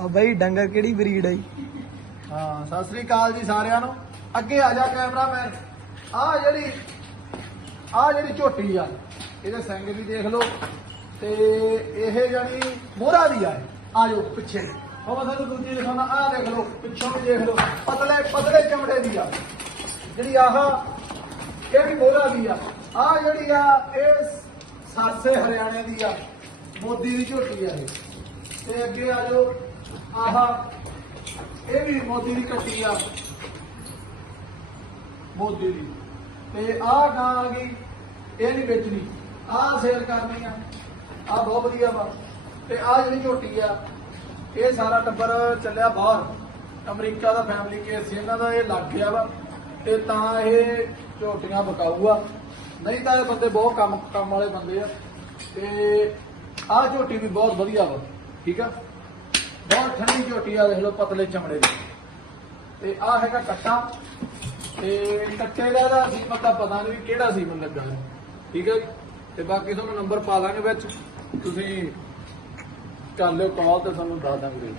ਆ ਬਈ, ਡੰਗਰ ਕਿਹੜੀ ਬਰੀਡ ਹੈ ਹਾਂ, ਸਤਿ ਸ੍ਰੀ ਅਕਾਲ ਜੀ ਸਾਰਿਆਂ ਨੂੰ। ਅੱਗੇ ਆ ਜਾ ਕੈਮਰਾਮੈਨ। ਆ ਜਿਹੜੀ ਆ ਜਿਹੜੀ ਝੋਟੀ ਆ, ਇਹਦੇ ਸਿੰਘ ਵੀ ਦੇਖ ਲਓ। ਤੇ ਇਹ ਜਾਨੀ ਮੋਹਰਾ ਦੀ ਆ। ਆ ਜਾਓ ਪਿੱਛੇ। ਉਹ ਮੈਂ ਤੁਹਾਨੂੰ ਦੂਜੀ ਦਿਖਾਉਣਾ, ਆ ਦੇਖ ਲਓ, ਪਿੱਛੋਂ ਵੀ ਦੇਖ ਲਓ। ਪਤਲੇ ਪਤਲੇ ਚਮੜੇ ਦੀ ਆ। ਜਿਹੜੀ ਆਹ, ਇਹ ਵੀ ਮੋਹਰਾ ਦੀ ਆ। ਆ ਜਿਹੜੀ ਆ, ਇਹ ਸਰਸੇ ਹਰਿਆਣੇ ਦੀ ਆ। ਮੋਦੀ ਦੀ ਝੋਟੀ ਆ ਇਹ। ਤੇ ਅੱਗੇ ਆ ਜਾਓ। ਆਹਾ, ਇਹ ਵੀ ਮੋਦੀ ਦੀ ਕੱਟੀ ਆ। ਮੋਦੀ ਦੀ। ਤੇ ਆਹ ਗਾਂ ਆ ਗਈ, ਇਹ ਨਹੀਂ ਵੇਚਣੀ। ਆਹ ਸੇਲ ਕਰਨੀ ਆ। ਆਹ ਬਹੁਤ ਵਧੀਆ ਵਾ। ਤੇ ਆਹ ਜਿਹੜੀ ਝੋਟੀ ਆ, ਇਹ ਸਾਰਾ ਟੱਬਰ ਚੱਲਿਆ ਬਾਹਰ। ਅਮਰੀਕਾ ਦਾ ਫੈਮਿਲੀ ਕੇਸ ਸੀ, ਇਹਨਾਂ ਦਾ ਇਹ ਲੱਗ ਗਿਆ ਵਾ। ਤੇ ਤਾਂ ਇਹ ਝੋਟੀਆਂ ਬਕਾਊ ਆ ਨਹੀਂ ਤਾਂ ਇਹ ਬੰਦੇ ਬਹੁਤ ਕੰਮ ਕੰਮ ਵਾਲੇ ਬੰਦੇ ਆ। ਤੇ ਆਹ ਝੋਟੀ ਵੀ ਬਹੁਤ ਵਧੀਆ ਵਾ। ਠੀਕ ਆ? ਬਹੁਤ ਠੰਡੀ ਝੋਟੀ ਆ, ਦੇਖ ਲਓ ਪਤਲੇ ਚਮੜੇ ਦੀ। ਤੇ ਆ ਹੈਗਾ ਕੱਟਾ। ਤੇ ਕੱਟੇ ਦਾ ਇਹਦਾ ਸੀਮਤ ਦਾ ਪਤਾ ਨਹੀਂ ਵੀ ਕਿਹੜਾ ਸੀਮਨ ਲੱਗਾ ਠੀਕ ਹੈ ਤੇ ਬਾਕੀ ਤੁਹਾਨੂੰ ਨੰਬਰ ਪਾ ਦਾਂਗੇ ਵਿੱਚ। ਤੁਸੀਂ ਕਰ ਲਿਓ ਕਾਲ ਤੇ ਸਾਨੂੰ ਦੱਸ ਦਾਂਗੇ।